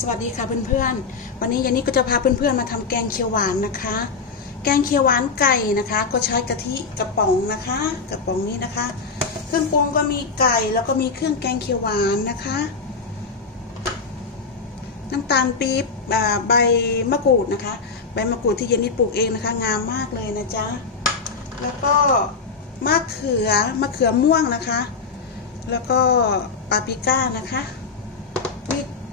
สวัสดีค่ะเพื่อนๆ วันนี้ยานี่ก็จะพาเพื่อนๆมาทำแกงเขียวหวานนะคะ แกงเขียวหวานไก่นะคะ ก็ใช้กะทิกระป๋องนะคะกระป๋องนี้นะคะ เครื่องปรุงก็มีไก่แล้วก็มีเครื่องแกงเขียวหวานนะคะ น้ำตาลปี๊บใบมะกรูดนะคะ ใบมะกรูดที่ยานิปลูกเองนะคะ งามมากเลยนะจ๊ะแล้วก็มะเขือมะเขือม่วงนะคะ แล้วก็ปาปริก้านะคะ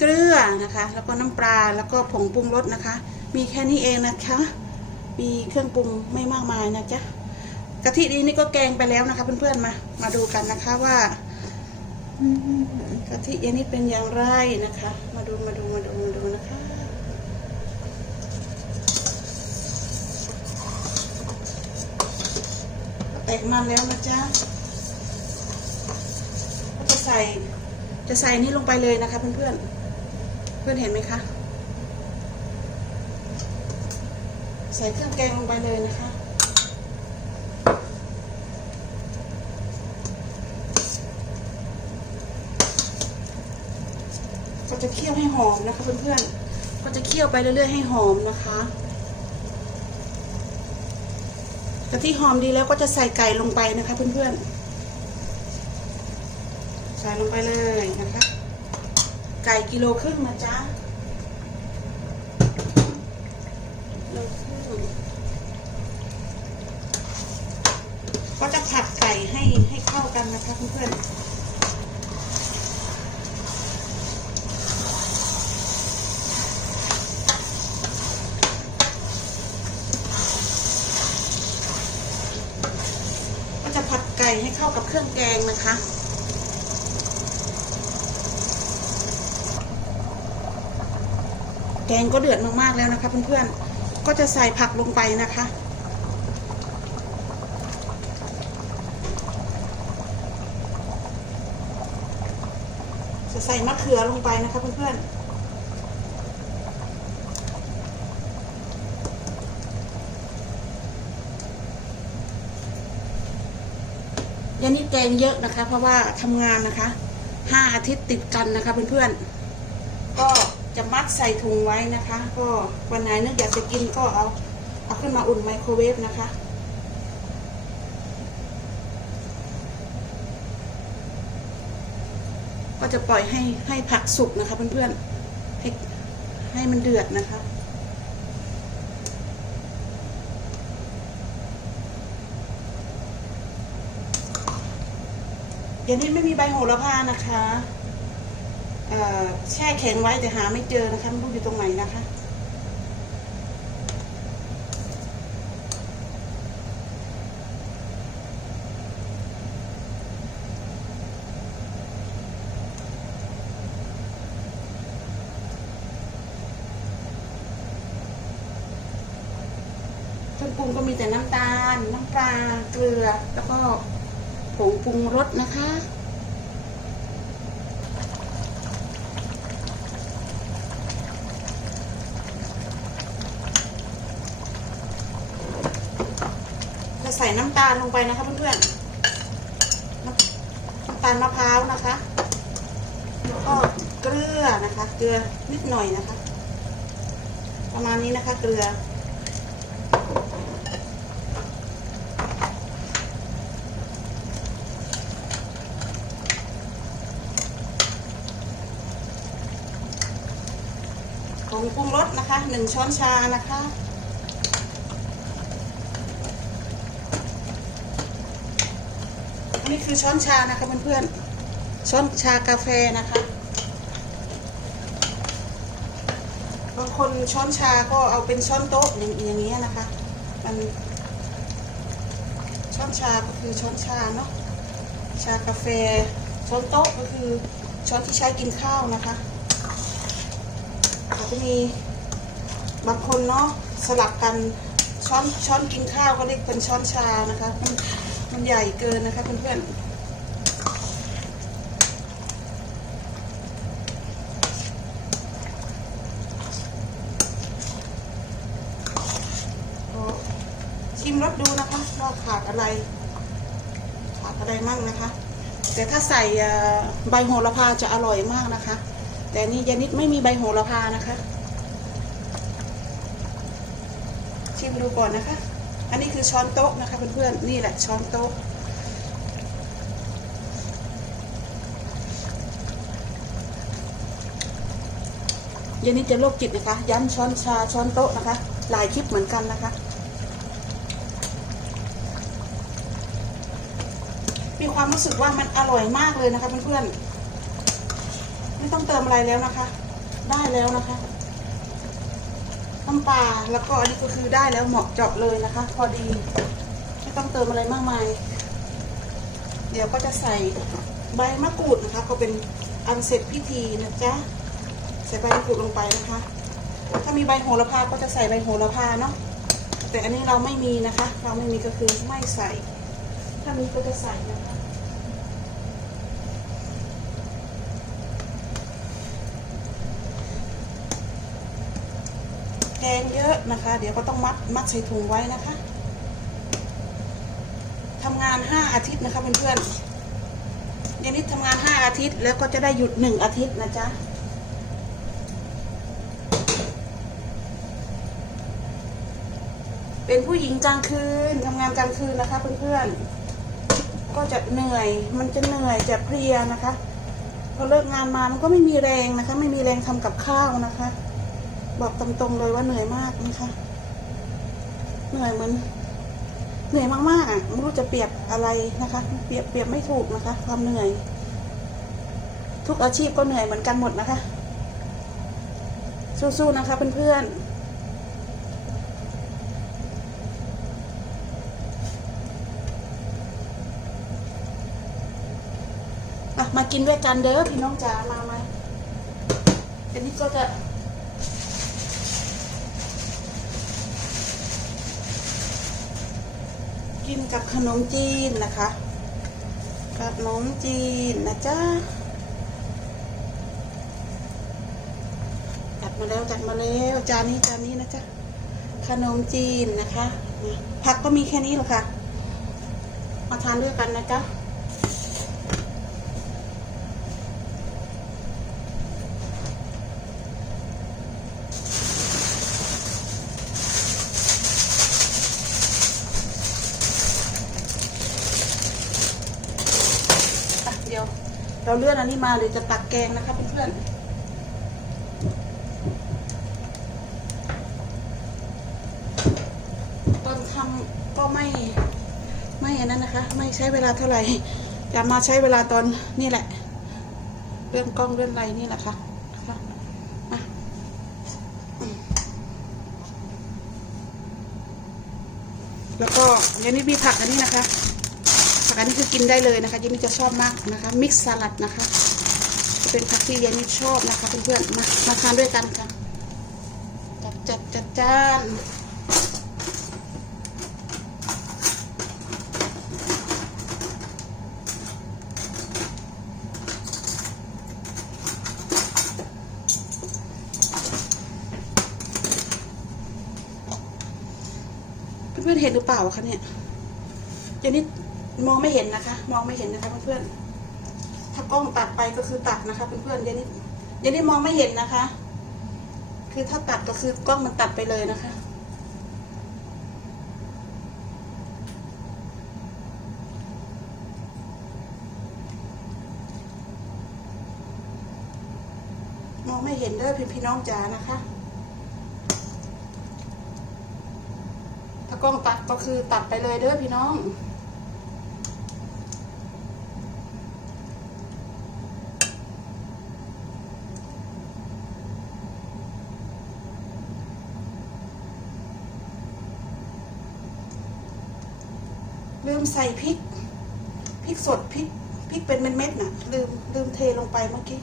เกลือนะคะ แล้วก็น้ำปลาแล้วก็ผงปรุงรสนะคะ มีแค่นี้เองนะคะ มีเครื่องปรุงไม่มากมายนะจ๊ะกะทิดีนี่ก็แกงไปแล้วนะคะ เพื่อนๆมา มาดูกันนะคะว่ากะทิอันนี้เป็นอย่างไรนะคะ มาดูมาดูมาดูมาดูนะคะแตกมันแล้วนะจ๊ะก็จะใส่จะใส่นี่ลงไปเลยนะคะเพื่อนๆ เพื่อนเห็นไหมคะ ใส่เครื่องแกงลงไปเลยนะคะก็จะเคี่ยวให้หอมนะคะเพื่อนๆ ก็จะเคี่ยวไปเรื่อยๆให้หอมนะคะกะทิหอมดีแล้วก็จะใส่ไก่ลงไปนะคะเพื่อนๆ ใส่ลงไปเลยนะคะ ไก่กิโลครึ่งนะจ๊ะก็จะผัดไก่ให้ให้เข้ากันนะคะเพื่อนๆก็จะผัดไก่ให้เข้ากับเครื่องแกงนะคะ แก งก็เดือดมากๆแล้วนะคะเพื่อนๆ ก็จะใส่ผักลงไปนะคะ จะใส่มะเขือลงไปนะคะเพื่อนๆยานี่แกงเยอะนะคะ เพราะว่าทำงานนะคะห้าอาทิตย์ติดกันนะคะเพื่อนๆก็ จะมัดใส่ถุงไว้นะคะ ก็วันไหนนึกอยากจะกินก็เอาเอาขึ้นมาอุ่นไมโครเวฟนะคะก็จะปล่อยให้ให้ผักสุกนะคะเพื่อนๆให้ให้มันเดือดนะคะ เดี๋ยวนี้ไม่มีใบโหระพานะคะ แช่แข็งไว้แต่หาไม่เจอนะคะไม่รู้อยู่ตรงไหนนะคะเครื่องปรุงก็มีแต่น้ำตาล น้ำปลาเกลือ แล้วก็ผงปรุงรสนะคะ ส่น้ำตาลลงไปนะคะเพื่อนๆน้ำตาลมะพร้าวนะคะแล้วก็เกลือนะคะ เกลือนิดหน่อยนะคะ ประมาณนี้นะคะ เกลือ ผงปรุงรสนะคะหนึ่งช้อนชานะคะ นี้คือช้อนชานะคะเพื่อนๆ ช้อนชากาแฟนะคะ บางคนช้อนชาก็เอาเป็นช้อนโต๊ะอย่างอย่างนี้ยนะคะ มันช้อนชาก็คือช้อนชาเนาะ ชากาแฟ ช้อนโต๊ะก็คือช้อนที่ใช้กินข้าวนะคะอาจจะมีบางคนเนาะสลับกันช้อนช้อนกินข้าวก็เรียกเป็นช้อนชานะคะ มันใหญ่เกินนะคะเพื่อนๆชิมรสดูนะคะว่าขาดอะไร ขาดอะไรมั่งนะคะ แต่ถ้าใส่ใบโหระพาจะอร่อยมากนะคะ แต่นี่ยานิดไม่มีใบโหระพานะคะ ชิมดูก่อนนะคะ อันนี้คือช้อนโต๊ะนะคะเพื่อนๆนี่แหละช้อนโต๊ะเย็นนี้จะโรคจิตนะคะ ย้ำช้อนชาช้อนโต๊ะนะคะ หลายคลิปเหมือนกันนะคะ มีความรู้สึกว่ามันอร่อยมากเลยนะคะเพื่อนๆไม่ต้องเติมอะไรแล้วนะคะ ได้แล้วนะคะ น้ำปลาแล้วก็อันนี้ก็คือได้แล้วเหมาะเจาะเลยนะคะ พอดีไม่ต้องเติมอะไรมากมาย เดี๋ยวก็จะใส่ใบมะกรูดนะคะ ก็เป็นอันเสร็จพิธีนะจ๊ะใส่ใบมะกรูดลงไปนะคะ ถ้ามีใบโหระพาก็จะใส่ใบโหระพาเนาะแต่อันนี้เราไม่มีนะคะ เราไม่มีก็คือไม่ใส่ ถ้ามีก็จะใส่นะคะ แกงเยอะนะคะ เดี๋ยวก็ต้องมัดมัดใส่ถุงไว้นะคะทำงานห้าอาทิตย์นะคะเพื่อนๆเดี๋ยวนี้ทำงานห้าอาทิตย์แล้วก็จะได้หยุดหนึ่งอาทิตย์นะจ๊ะเป็นผู้หญิงกลางคืนทำงานกลางคืนนะคะเพื่อนๆก็จะเหนื่อยมันจะเหนื่อยจะเพลียนะคะพอเลิกงานมามันก็ไม่มีแรงนะคะ ไม่มีแรงทำกับข้าวนะคะ บอกตรงๆเลยว่าเหนื่อยมากนะคะเหนื่อยเหมือนเหนื่อยมากๆอะไม่รู้จะเปรียบอะไรนะคะ เปรียบเปรียบไม่ถูกนะคะ ความเหนื่อย ทุกอาชีพก็เหนื่อยเหมือนกันหมดนะคะ สู้ๆนะคะเพื่อนๆมากินด้วยกันเด้อพี่น้องจ๋ามาไหมอันนี้ก็จะ กินกับขนมจีนนะคะขนมจีนนะจ๊ะจัดมาแล้วจัดมาแล้วจานนี้จานนี้นะจ๊ะขนมจีนนะคะผักก็มีแค่นี้หรอกค่ะมาทานด้วยกันนะจ๊ะ อะเดี๋ยว เราเลื่อนอันนี้มาเดี๋ยวจะตักแกงนะคะเพื่อนตอนทำก็ไม่ไม่อันนั้นนะคะ ไม่ใช้เวลาเท่าไหร่จะมาใช้เวลาตอนนี่แหละ เรื่องกล้องเรื่องไรนี่แหละค่ะนะคะอะแล้วก็เดี๋ยวนี้มีผักอันนี้นะคะ ผักอันนี้คือกินได้เลยนะคะเยนนี่จะชอบมากนะคะ มิกซ์สลัดนะคะ จะเป็นผักที่เยนนี่ชอบนะคะเพื่อนๆมามาทานด้วยกันค่ะจัดจัดจัดจานเพื่อนเห็นหรือเปล่าคะเนี่ยเจนิด มองไม่เห็นนะคะ มองไม่เห็นนะคะเพื่อนๆถ้ากล้องตัดไปก็คือตัดนะคะเพื่อนๆเจนิดเจนิดมองไม่เห็นนะคะ คือถ้าตัดก็คือกล้องมันตัดไปเลยนะคะมองไม่เห็นเด้อพี่พี่น้องจ๋านะคะ ถ้ากล้องตัดก็คือตัดไปเลยเด้อพี่น้อง ลืมใส่พริก พริกสดพริกพริกเป็นเม็ดๆน่ะ ลืมลืมเทลงไปเมื่อกี้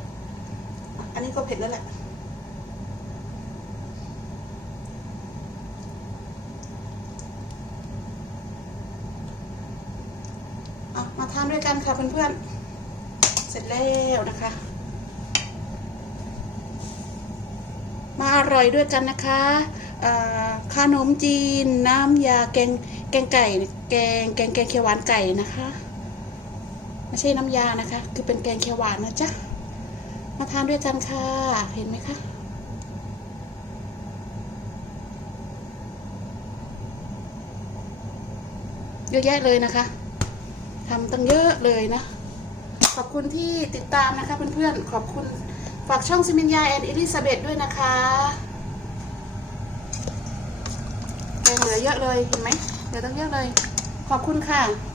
อันนี้ก็เผ็ดแล้วแหละอะมาทานด้วยกันค่ะเพื่อนๆ เสร็จแล้วนะคะ มาอร่อยด้วยกันนะคะขนมจีนน้ำยาแกง แกงไก่แกงแกงแกงเขียวหวานไก่นะคะ ไม่ใช่น้ำยานะคะ คือเป็นแกงเขียวหวานนะจ๊ะมาทานด้วยกันค่ะ เห็นไหมคะเยอะแยะเลยนะคะทำตั้งเยอะเลยนะ ขอบคุณที่ติดตามนะคะเพื่อนๆ ขอบคุณฝากช่องซิมินยาแอนอลิซาเบธด้วยนะคะแกงเหลือเยอะเลยเห็นไหม เดี๋ยวต้องเยกเลย ขอบคุณค่ะ